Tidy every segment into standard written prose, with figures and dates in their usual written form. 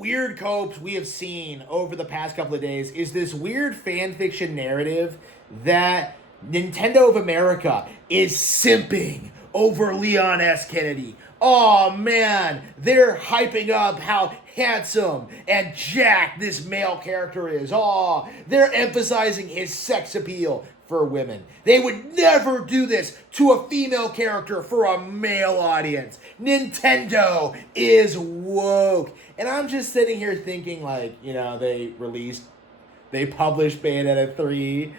weird copes we have seen over the past couple of days is this weird fan fiction narrative that Nintendo of America is simping over Leon S. Kennedy. Oh man, they're hyping up how handsome and jacked this male character is. Oh, they're emphasizing his sex appeal for women. They would never do this to a female character for a male audience. Nintendo is woke. And I'm just sitting here thinking, like, they published Bayonetta 3.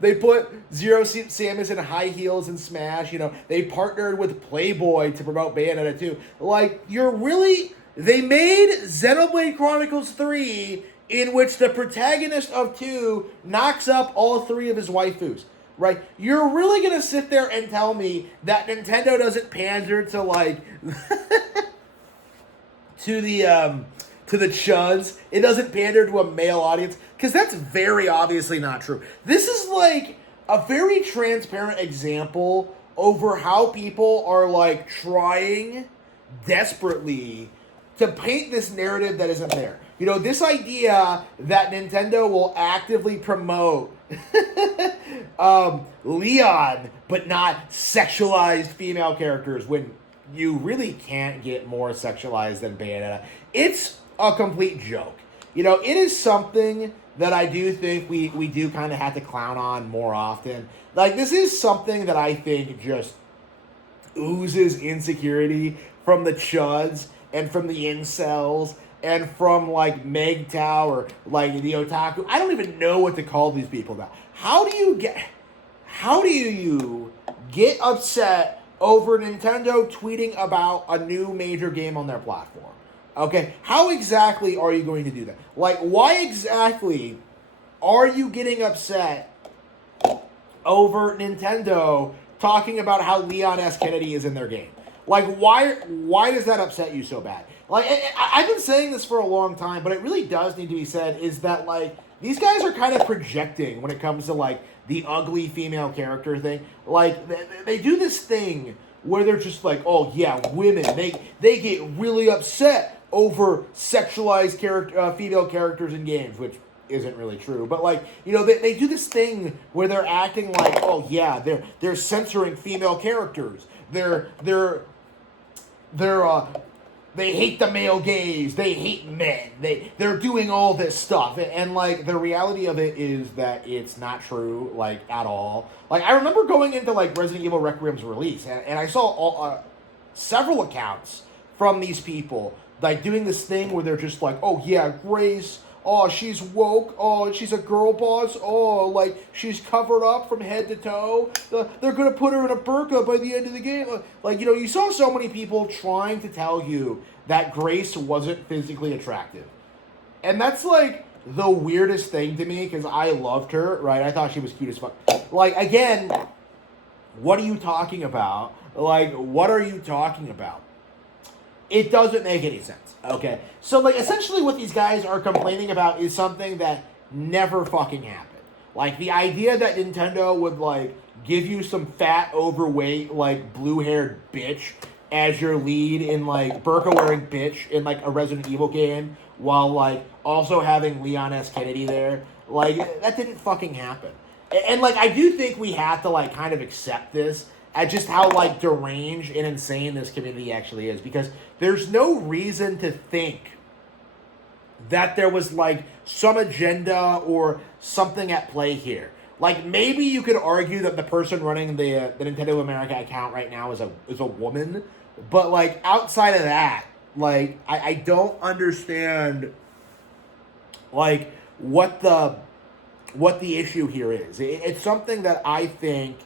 They put Zero Samus in high heels in Smash. They partnered with Playboy to promote Bayonetta 2. Like, they made Xenoblade Chronicles 3 in which the protagonist of 2 knocks up all 3 of his waifus. Right? You're really going to sit there and tell me that Nintendo doesn't pander to, like, to the Chuds. It doesn't pander to a male audience, because that's very obviously not true. This is like a very transparent example over how people are like trying desperately to paint this narrative that isn't there. This idea that Nintendo will actively promote Leon, but not sexualized female characters, when you really can't get more sexualized than Bayonetta. It's a complete joke. It is something that I do think we do kind of have to clown on more often. Like, this is something that I think just oozes insecurity from the Chuds and from the incels and from, like, MGTOW or, like, the otaku. I don't even know what to call these people now. How do you get upset over Nintendo tweeting about a new major game on their platform? Okay, how exactly are you going to do that? Like, why exactly are you getting upset over Nintendo talking about how Leon S. Kennedy is in their game? Like, why does that upset you so bad? Like, I've been saying this for a long time, but it really does need to be said, is that, like, these guys are kind of projecting when it comes to, like, the ugly female character thing. Like, they do this thing where they're just like, oh yeah, women, they get really upset over sexualized female characters in games, which isn't really true. But, like, they do this thing where they're acting like, oh yeah, they're censoring female characters. They hate the male gaze. They hate men. They're doing all this stuff. And, like, the reality of it is that it's not true, like, at all. Like, I remember going into, like, Resident Evil Requiem's release, and I saw several accounts from these people, like, doing this thing where they're just like, oh, yeah, Grace, oh, she's woke, oh, she's a girl boss, oh, like, she's covered up from head to toe, they're going to put her in a burqa by the end of the game. Like, you saw so many people trying to tell you that Grace wasn't physically attractive. And that's, like, the weirdest thing to me, because I loved her, right? I thought she was cute as fuck. Like, again, what are you talking about? Like, what are you talking about? It doesn't make any sense, okay? So, like, essentially what these guys are complaining about is something that never fucking happened. Like, the idea that Nintendo would, like, give you some fat, overweight, like, blue-haired bitch as your lead in, like, burqa-wearing bitch in, like, a Resident Evil game, while, like, also having Leon S. Kennedy there, like, that didn't fucking happen. And, like, I do think we have to, like, kind of accept this at just how, like, deranged and insane this community actually is. Because there's no reason to think that there was, like, some agenda or something at play here. Like, maybe you could argue that the person running the Nintendo of America account right now is a woman. But, like, outside of that, like, I don't understand, like, what the issue here is. It's something that I think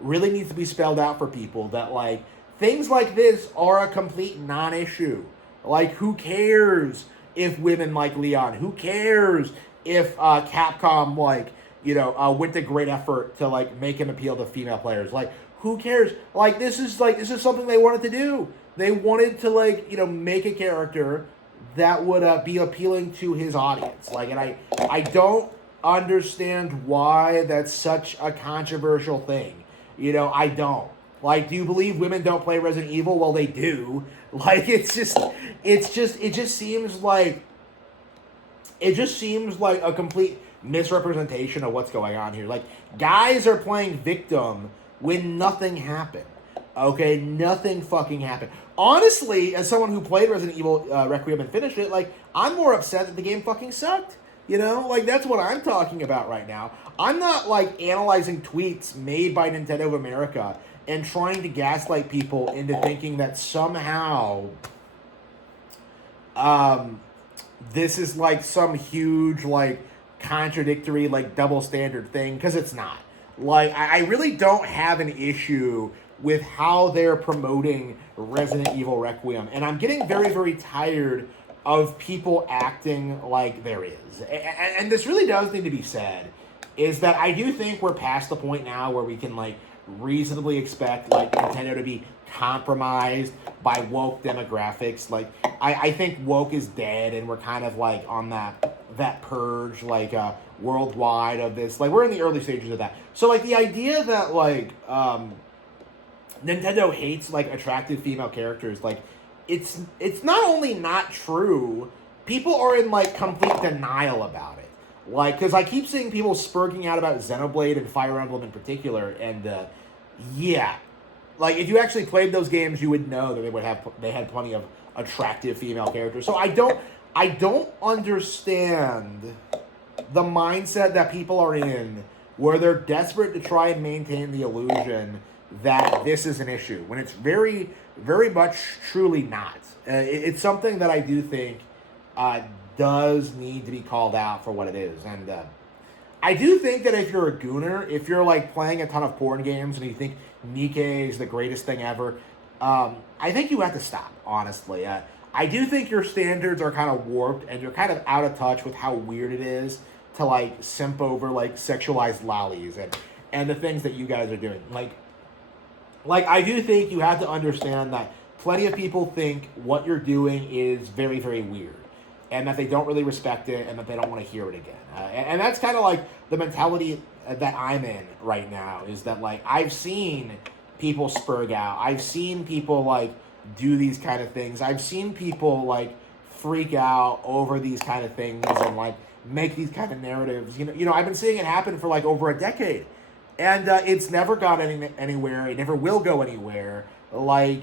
really needs to be spelled out for people, that, like, things like this are a complete non-issue. Like, who cares if women like Leon? Who cares if Capcom, like, went to great effort to, like, make him appeal to female players? Like, who cares? Like, this is something they wanted to do. They wanted to, like, make a character that would be appealing to his audience. Like, and I don't understand why that's such a controversial thing. I don't. Like, do you believe women don't play Resident Evil? Well, they do. Like, it just seems like a complete misrepresentation of what's going on here. Like, guys are playing victim when nothing happened. Okay, nothing fucking happened. Honestly, as someone who played Resident Evil Requiem and finished it, like, I'm more upset that the game fucking sucked. You know, like, that's what I'm talking about right now. I'm not, like, analyzing tweets made by Nintendo of America and trying to gaslight people into thinking that somehow this is, like, some huge, like, contradictory, like, double standard thing, because it's not. Like, I really don't have an issue with how they're promoting Resident Evil Requiem, and I'm getting very, very tired of people acting like there is. And this really does need to be said, is that I do think we're past the point now where we can, like, reasonably expect, like, Nintendo to be compromised by woke demographics. Like, I think woke is dead, and we're kind of, like, on that purge, like, worldwide of this. Like, we're in the early stages of that. So, like, the idea that, like, Nintendo hates, like, attractive female characters, like, it's not only not true, people are in, like, complete denial about it. Like, because I keep seeing people spurging out about Xenoblade and Fire Emblem in particular, and, yeah. Like, if you actually played those games, you would know that they had plenty of attractive female characters. So I don't understand the mindset that people are in where they're desperate to try and maintain the illusion that this is an issue, when it's very, very much truly not. It's something that I do think does need to be called out for what it is. And I do think that if you're a Gooner, if you're, like, playing a ton of porn games and you think Nikkei is the greatest thing ever, I think you have to stop, honestly. I do think your standards are kind of warped, and you're kind of out of touch with how weird it is to, like, simp over, like, sexualized lollies and the things that you guys are doing. Like, I do think you have to understand that plenty of people think what you're doing is very, very weird, and that they don't really respect it, and that they don't want to hear it again. And that's kind of, like, the mentality that I'm in right now, is that, like, I've seen people spurg out. I've seen people, like, do these kind of things. I've seen people, like, freak out over these kind of things and, like, make these kind of narratives. You know, I've been seeing it happen for, like, over a decade. And it's never gone anywhere. It never will go anywhere. Like,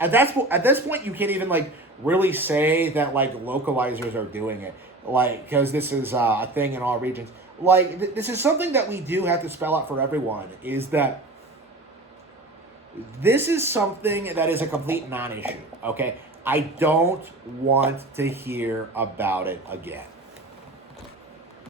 at this point, you can't even, like, really say that, like, localizers are doing it. Like, because this is a thing in all regions. Like, this is something that we do have to spell out for everyone, is that this is something that is a complete non-issue, okay? I don't want to hear about it again.